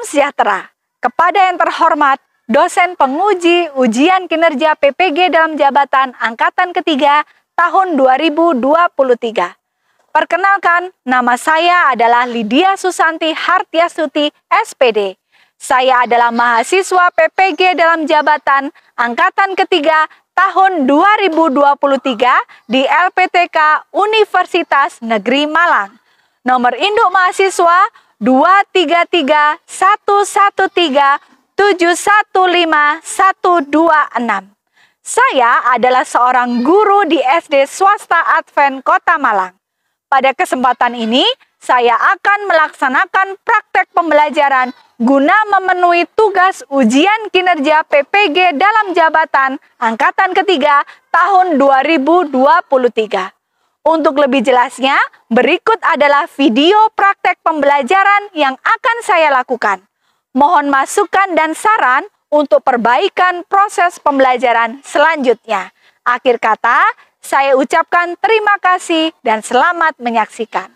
Salam sejahtera kepada yang terhormat dosen penguji ujian kinerja PPG dalam jabatan angkatan ketiga tahun 2023. Perkenalkan, nama saya adalah Lydia Susanti Hartiasuti, SPD. Saya adalah mahasiswa PPG dalam jabatan angkatan ketiga tahun 2023 di LPTK Universitas Negeri Malang. Nomor induk mahasiswa 2331137151126. Saya adalah seorang guru di SD Swasta Advent Kota Malang. Pada kesempatan ini, saya akan melaksanakan praktek pembelajaran guna memenuhi tugas ujian kinerja PPG dalam jabatan angkatan ketiga tahun 2023. Untuk lebih jelasnya, berikut adalah video praktek pembelajaran yang akan saya lakukan. Mohon masukan dan saran untuk perbaikan proses pembelajaran selanjutnya. Akhir kata, saya ucapkan terima kasih dan selamat menyaksikan.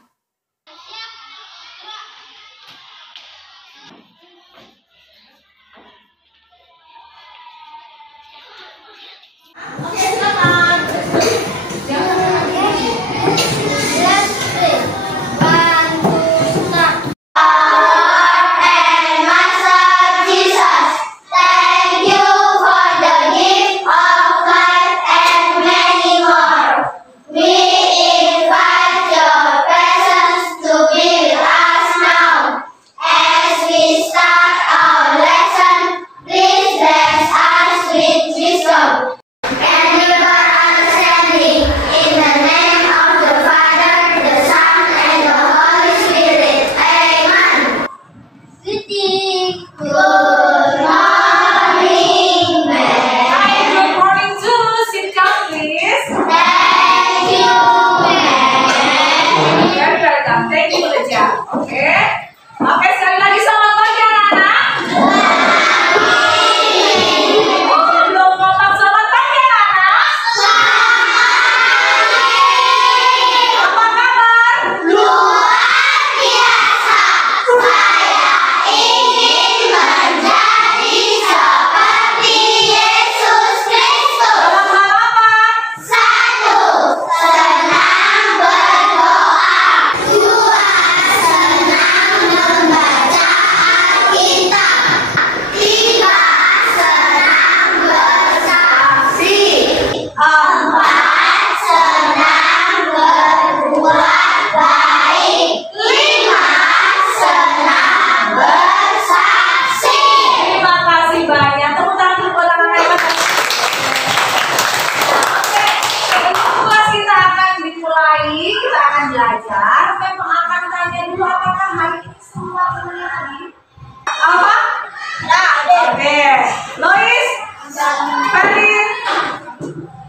Oke, sekali lagi selamat pagi anak-anak. Belum ngomong selamat pagi anak-anak. Apa kabar? Luar biasa. Saya ingin menjadi seperti Yesus Kristus. Dalam hal apa? 1. Senang berdoa. 2. Senang membaca Alkitab. 3. Senang bersaksi. 4. Senang berbuat baik. 5. Senang bersaksi. Terima kasih banyak. Tepuk tangan dulu buat anak-anak hebat. Oke, sebelum kelas kita akan dimulai, kita akan belajar. Memang akan tanya dulu apakah hari ini semua temennya hadir? Apa? Oke. Lois, Ferlin,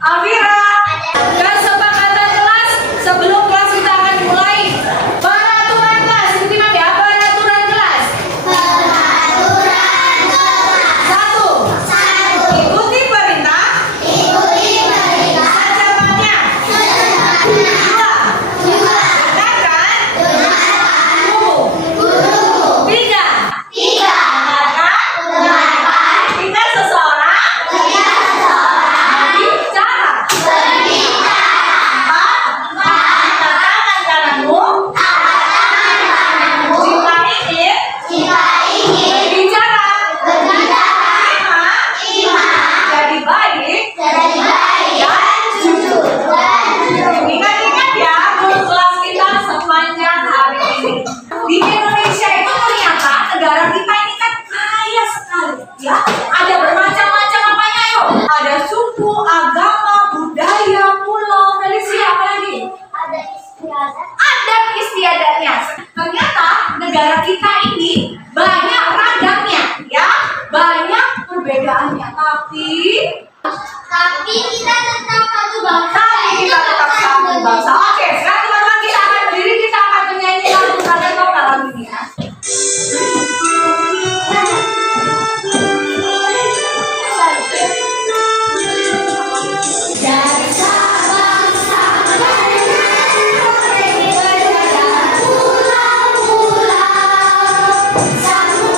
Alvira, kesepakatan kelas sebelum kelas kita akan dimulai. Peraturan kelas, intinya ya, peraturan kelas. Peraturan kelas. 1. Ikuti perintah. Secepatnya. 2. Dengarkan. Guru. 3. Dengarkan. Kita seseorang. Bicara. 4. Angkat tanganmu. Jika ingin berbicara. 5. Jadi baik dan jujur. Ingat-ingat ya, guru kelas kita sepanjang hari ini. Di Indonesia itu ternyata negara kita ini kan kaya sekali, ya. Ada bermacam-macam apanya yuk. Ada suku, agama, budaya, pulau, Felicia, apa lagi? Adat istiadatnya. Ternyata negara kita ini banyak ragamnya, ya. Banyak perbedaannya, tapi kita tetap satu bangsa. kita tetap satu bangsa. Oke, sekarang teman-teman kita akan berdiri, kita akan menyanyi lagu. Kalian tahu nggak lagu ini ya? Dari Sabang sampai Merauke, pulau-pulau, satu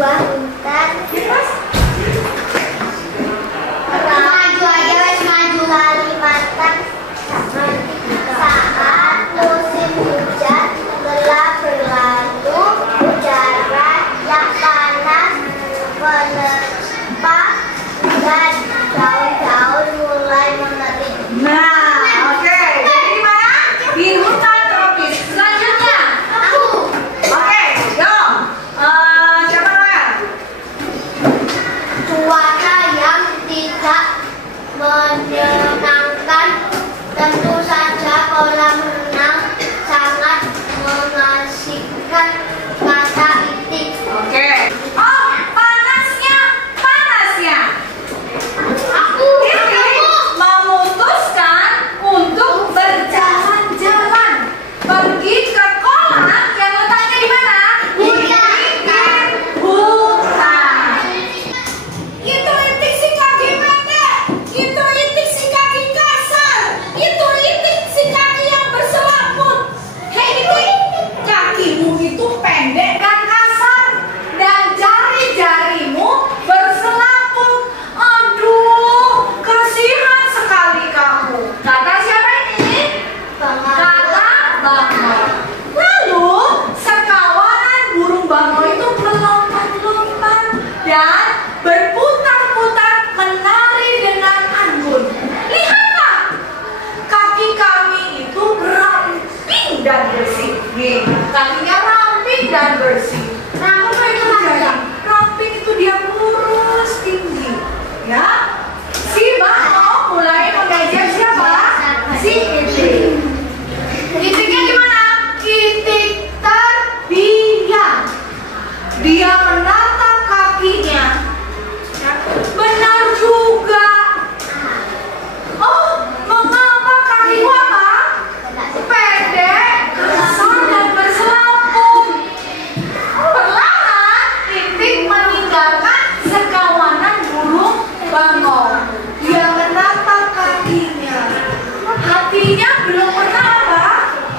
buah hutan. Maju aja wes maju Kalimantan. Saat musim hujan telah berlalu, udara yang panas menerpa dan daun-daun mulai mengering. Nah, oke. Jadi di mana? Di hutan tropis. Selanjutnya. Aku. Oke, yo. Siapa Noel? Cuaca yang tidak menyenangkan, tentu saja kolam renang sangat mengasihkan, kata Itik. Oke. Oh, panasnya. Aku. Ini memutuskan untuk berjalan-jalan, pergi ke kolam yang letaknya di mana? Hutan. Hutan. Itu Itik si kaki pendek, itu Itik si kaki kasar, itu Itik si kaki yang berselaput. Hei Itik, kakimu itu pendek dan kasar, dan jari-jarimu berselaput. Aduh, kasihan sekali kamu. Kata siapa ini? Kata bangau. Lalu sekawanan burung bangau itu melompat-lompat dan berputar-putar menari dengan anggun. Lihatlah, kaki kami itu ramping dan bersih. Nih, kakinya ramping dan bersih. Apa itu jadi? Ramping itu dia lurus tinggi. Ya, si bangau mulai mengajar siapa? Si Itik. Itiknya di mana? Itik terdiam. Dia menatap kakinya. Benar juga. Oh, mengapa kakiku apa? Pendek, kasar dan berselaput. Perlahan Itik meninggalkan sekawanan burung bangau. Dia menatap kakinya. Hatinya belum pernah apa?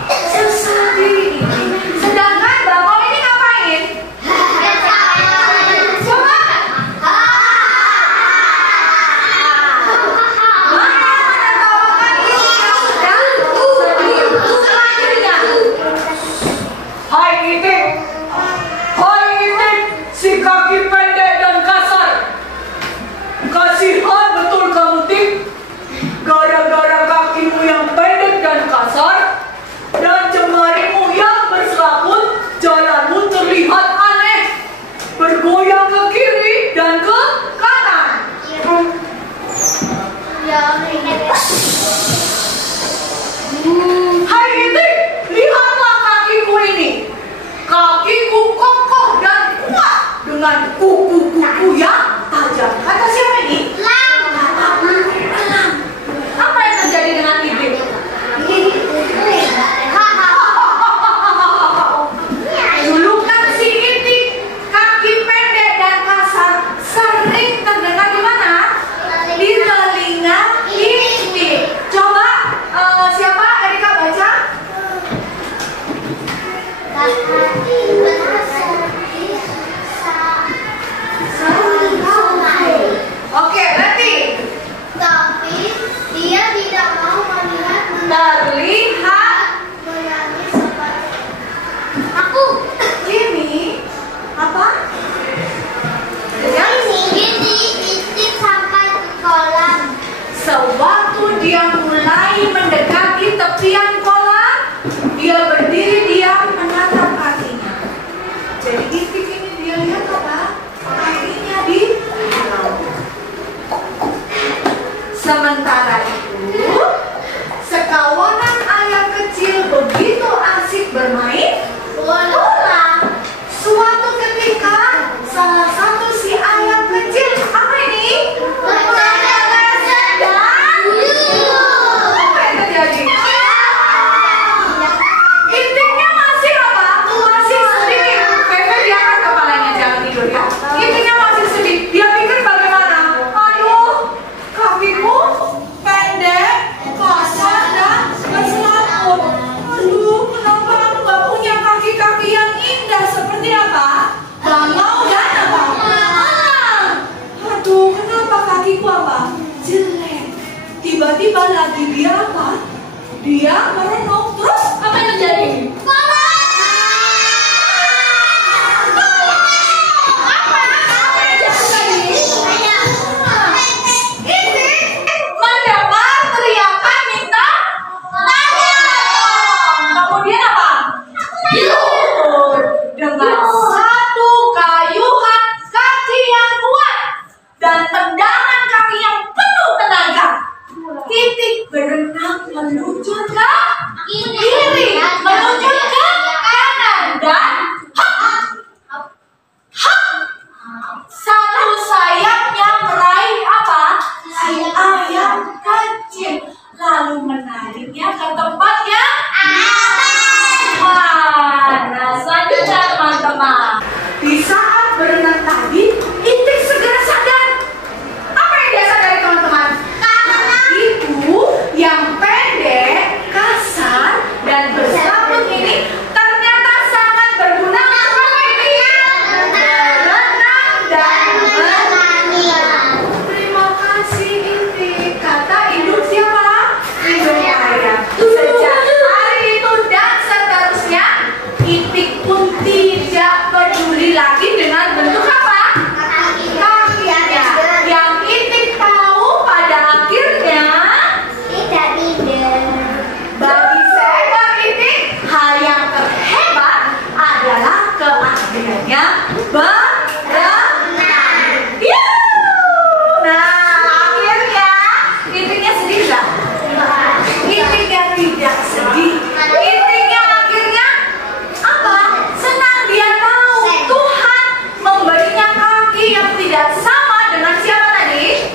Sesedih ini. Sedangkan bangau ini ngapain? Coba. Mana menertawakan diri yang sedang sedih. Selanjutnya. Hai Itik, si kaki pendek dan kasar. Kasihan betul kamu, Tik. Gara-gara kakimu yang pendek dan kasar dan jemarimu yang berselaput, jalanmu terlihat aneh, bergoyang ke kiri dan ke kanan. Hai Itik, lihatlah kakiku ini. Kakiku kokoh dan kuat dengan kuku-kuku yang tajam. Kata siapa ini? Elang. Apa yang terjadi dengan Itik? Julukan si Itik, kaki pendek dan kasar, sering terdengar di mana? Di telinga Itik. Coba siapa? Erika baca. Oke, berarti Tapi dia tidak mau melihat terlihat menyanyi seperti aku. ini apa? Ini Itik sampai ke kolam. Sewaktu dia mulai mendekati tepian kolam, dia berdiri diam menatap kakinya. Jadi Itik ini dia lihat apa? Kakinya di laut. Sementara itu, sekawanan ayam kecil begitu asik bermain bola. Suatu ketika, salah satu si ayam kecil, apa ini? Apa yang terjadi? Itiknya masih apa? Masih sedih. Pepe dia Nah, di saat berenang tadi, Itik segera sadar. Apa yang dia sadari teman-teman? Itu yang pendek, kasar, dan berselaput ini ternyata sangat berguna untuk berenang dan berlari. Terima kasih Itik. Kata induk siapa? Induk ayam. Sejak hari itu dan seterusnya, Itik pun tidak peduli lagi dengan bentuk apa? Kakinya. Yang Itik tahu pada akhirnya, bagi seekor Itik, hal yang terhebat adalah keahliannya berenang. Nah, akhirnya Itiknya sedih nggak? Itiknya tidak sedih. Itiknya akhirnya apa? Senang. Dia tahu Tuhan memberinya kaki yang tidak sama dengan siapa tadi?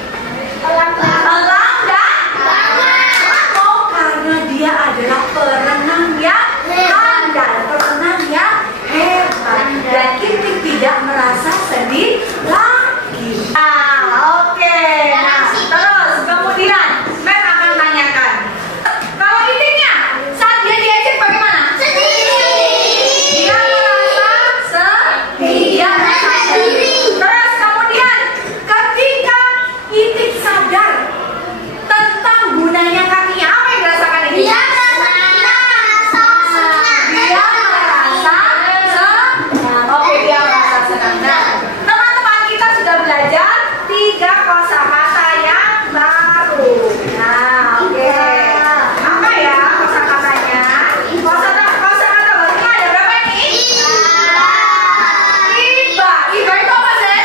Elang dan bangau, karena dia adalah perenang yang handal, perenang yang hebat, dan Itik tidak merasa sedih lagi. Nah, oke. Nah, terus kemudian Mem akan tanyakan, kalau Itiknya saat dia diejek bagaimana? Dia merasa sedih. Dia merasa sedih. Terus kemudian ketika Itik sadar tentang gunanya kakinya, apa yang dirasakan Itik? Dia merasa senang. Oke, dia merasa senang. Nah, teman-teman, kita sudah belajar 3 kosakata yang baru. Nah, oke. Apa ya kosakatanya? Kosakata barunya ada berapa nih? Iba. Iba itu apa sih?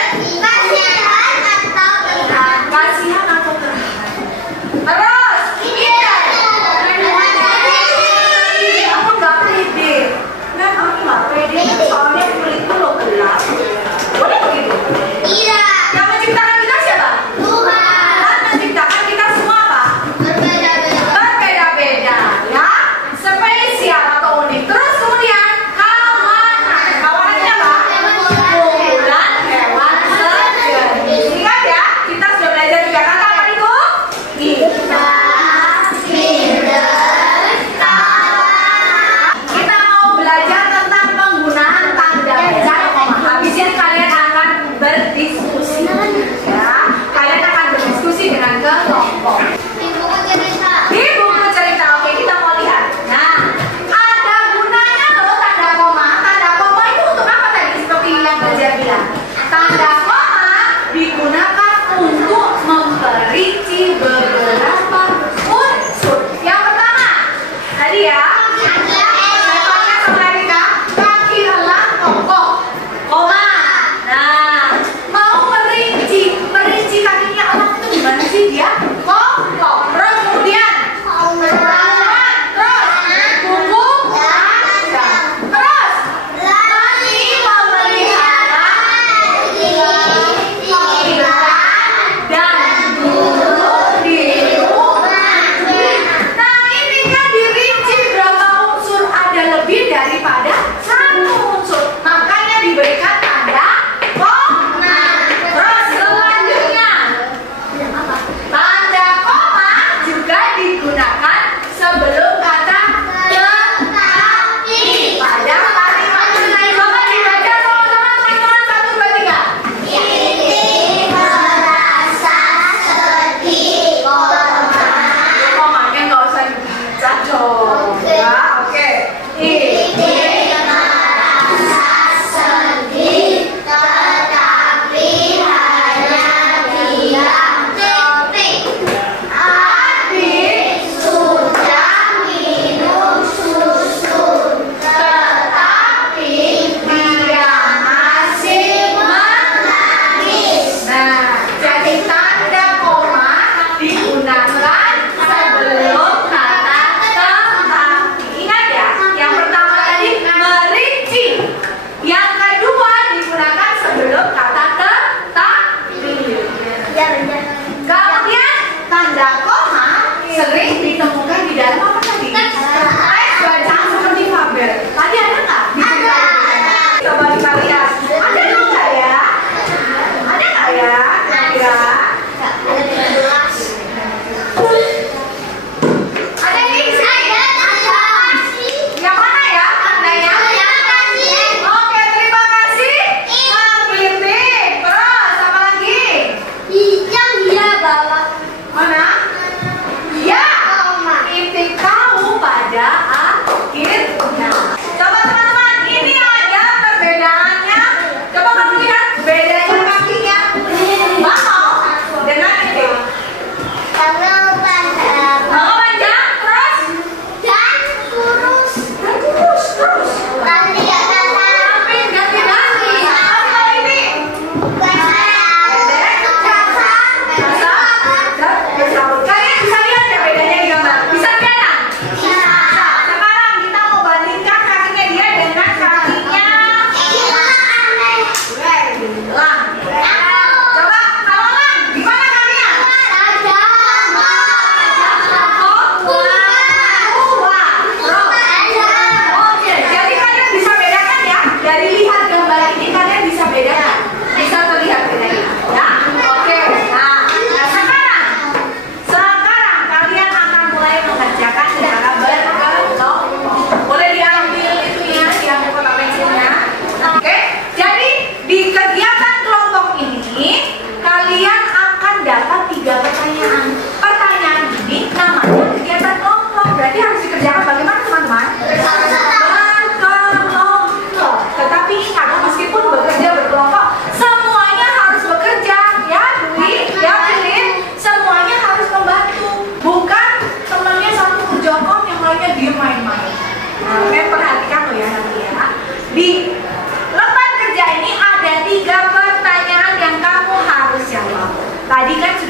Kasihan atau terhad. Terus, ikan. Aku nggak pede. Aku nggak pede, soalnya kulitku lo gelap.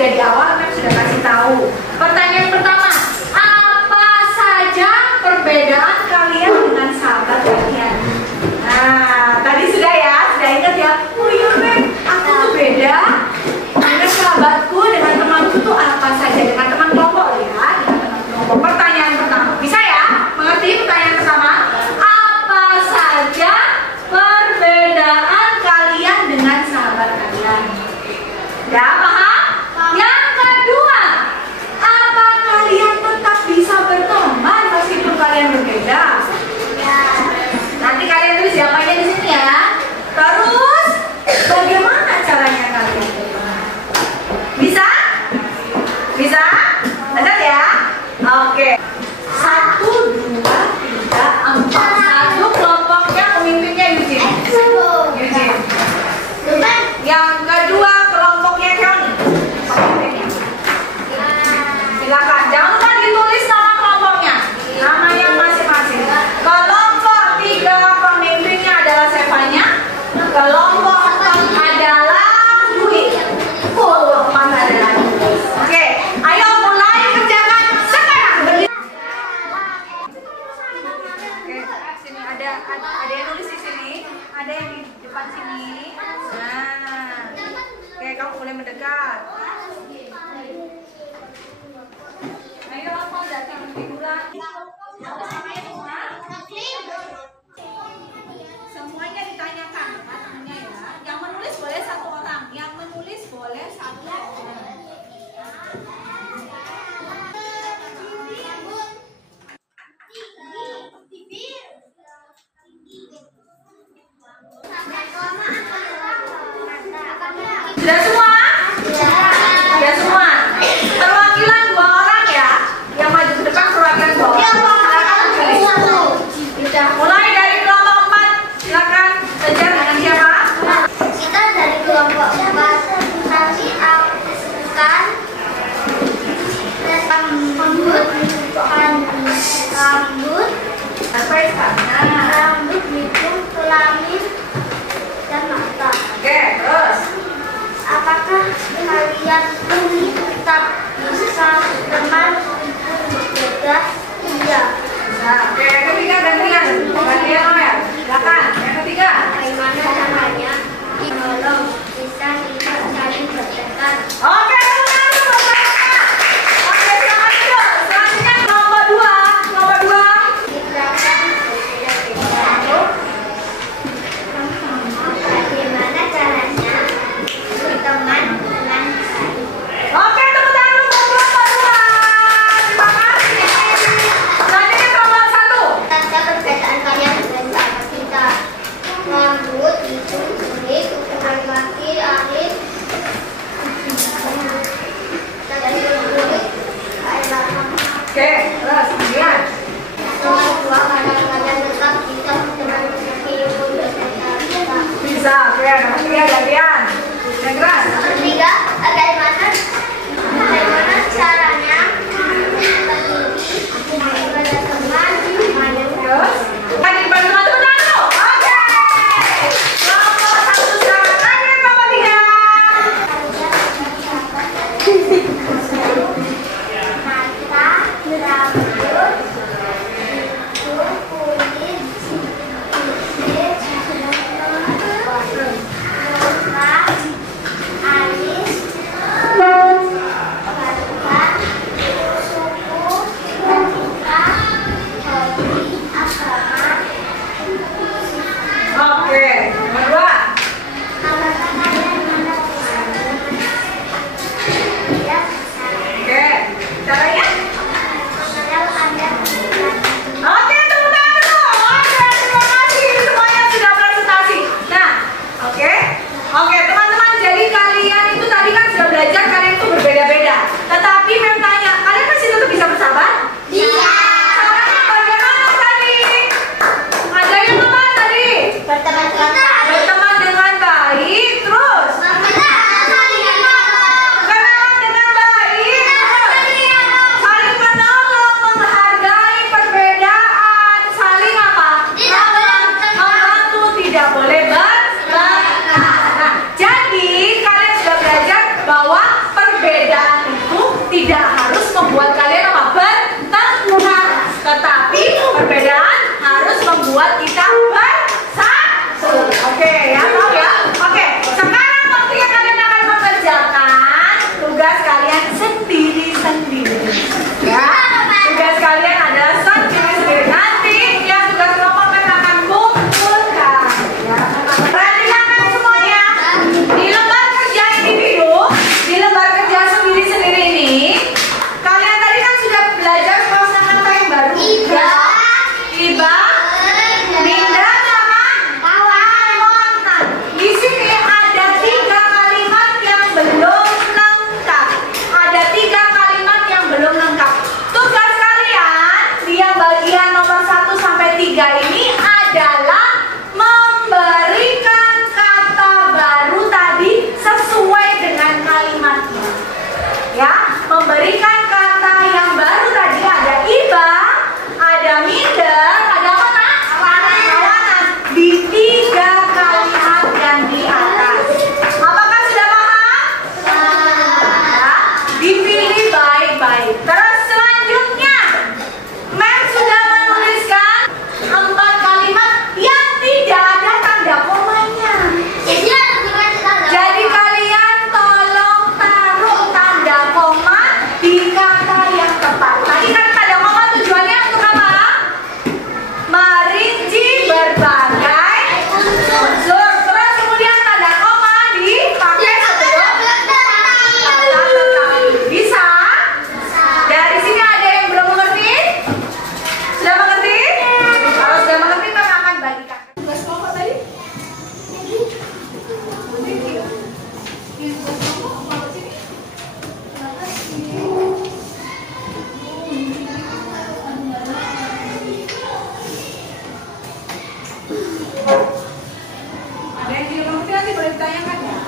sudah di awal kan sudah kasih tahu. Pertanyaan pertama, apa saja perbedaan kalian dengan sahabat kalian? Nah, tadi sudah ya, sudah ingat ya? Oh iya Beb, aku tuh beda dengan sahabatku, dengan temanku tuh apa saja, dengan teman kelompok ya, dengan teman kelompok. Pertanyaan pertama, bisa ya? Mengerti pertanyaan pertama? Apa saja perbedaan kalian dengan sahabat kalian? Ya, paham? Yang kedua, apa kalian tetap bisa berteman meskipun kalian berbeda? Nanti kalian tulis jawabannya di sini ya. Terus, bagaimana caranya kalian berteman? Bisa? Bisa? Benar ya? Oke. 1, 2, 3, 4. Satu kelompoknya pemimpinnya Eugene. Eugene. Yang kedua kelompoknya Kami. Pemimpinnya. Silakan. Jangan lupa ditulis nama kelompoknya. Namanya masing-masing. Kelompok 3 pemimpinnya adalah Sevanya. Kelompok 4 adalah Dwi. Kelompok 4 adalah Dwi. Oke, ayo mulai kerjakan sekarang. Oke, sini ada yang nulis di sini, ada yang di depan sini. Nah, oke, kamu boleh mendekat. Ayo, apa jadi tiduran? Semuanya ditanyakan, semuanya ya. Yang menulis boleh 1 orang, yang menulis boleh 1 orang. Sudah semua? Sudah semua. Perwakilan 2 orang ya, yang maju ke depan perwakilan 2 orang. Silakan pilih. Mulai dari kelompok 4, silakan kejar dengan siapa? Kita dari kelompok 4 nanti akan rambut, rambut, hidung, kelamin, dan mata. Oke, terus. Apakah kalian tetap bisa berteman berbeda? Iya. Nah, oke, yang ketiga gantian. Gantian Noel. Silakan. Yang ketiga. Bagaimana caranya kita bisa saling berdekat? Oke, teman-teman, buat mereka. Oke, silakan dulu. Selanjutnya kelompok 2. Kelompok 2. Kita akan bagaimana caranya berteman dengan baik? Oke, teman-teman, buat kelompok 2. Terima kasih. Selanjutnya kelompok 1. Tanda perbedaan kalian dengan sahabat kita. Rambut, hidung, kulit, ukuran kaki, alis, dan kulit, air mata. Oke, terus kemudian. Yang kedua, karena kalian tetap bisa berteman meskipun berbeda. Bisa, oke, nomor 3 gantian. Yang keras. Ketiga, bagaimana caranya berteman dengan Terus. Lagi depan teman-teman dulu. Oke. Kelompok 1 sekarang. Lagi kelompok 3. mata, rambut, hidung, kulit, muka, alis, tadi boleh ditanyakan ya.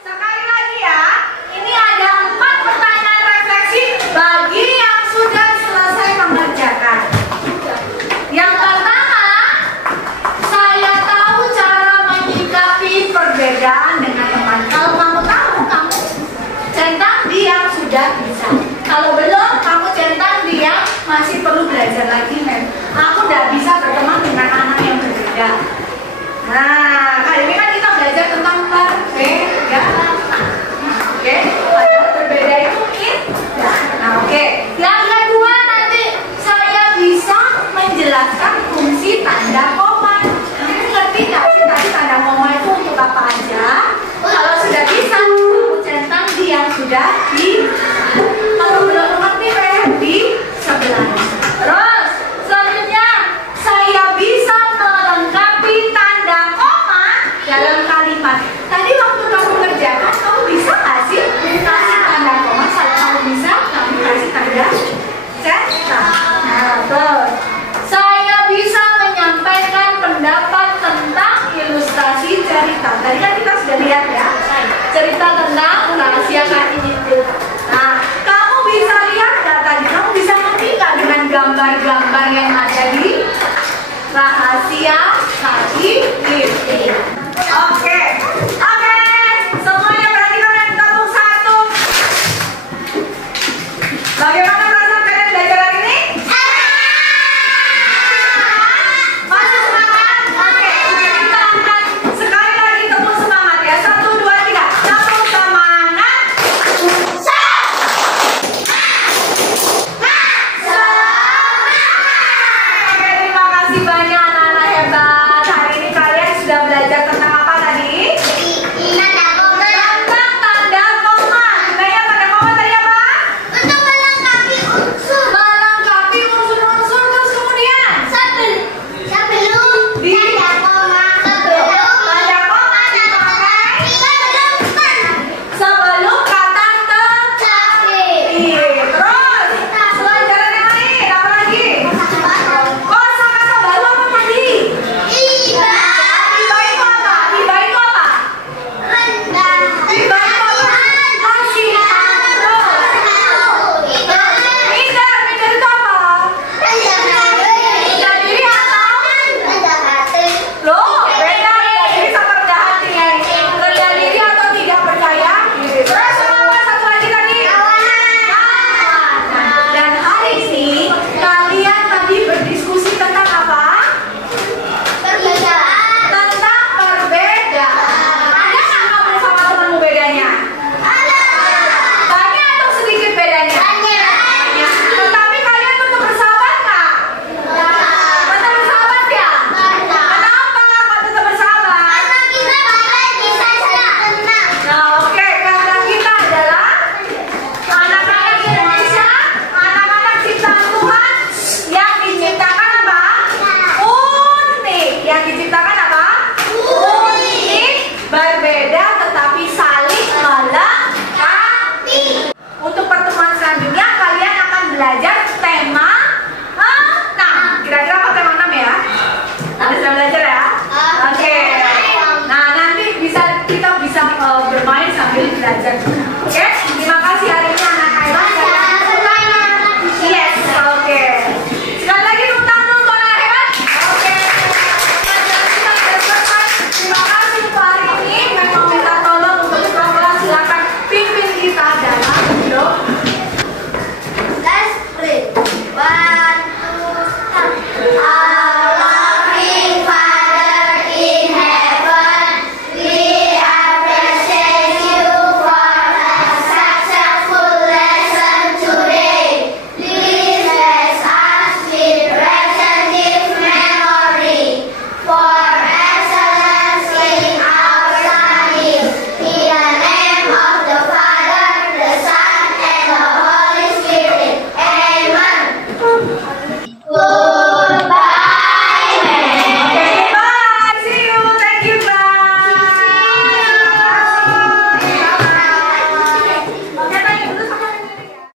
Sekali lagi ya, ini ada 4 pertanyaan refleksi bagi yang sudah selesai mengerjakan. Yang pertama, saya tahu cara menyikapi perbedaan dengan teman. Kalau kamu tahu, kamu centang di yang sudah bisa. Kalau belum, kamu centang di yang masih perlu belajar lagi. Aku tidak bisa berteman dengan anak yang berbeda. Nah, kali ini kan kita belajar tentang perbedaan. Oke, padahal berbeda itu indah. Nah, oke. Yang kedua nanti saya bisa menjelaskan fungsi tanda koma. Kamu ngerti nggak sih tadi tanda koma itu untuk apa aja? Kalau sudah bisa, kamu centang di yang sudah di. Kalau belum mengerti, di sebelahnya. Terus selanjutnya saya bisa melengkapi tanda koma dalam kalimat. Tadi waktu kamu kerjakan, kamu bisa nggak sih kasih tanda koma? Kalau kamu bisa, kamu kasih tanda cetak. Nah, terus saya bisa menyampaikan pendapat tentang ilustrasi cerita. Tadi kan kita sudah lihat ya, cerita tentang rahasia Kartini itu. Nah, kamu bisa lihat nggak tadi? Kamu bisa ngerti nggak dengan gambar-gambar yang ada di rahasia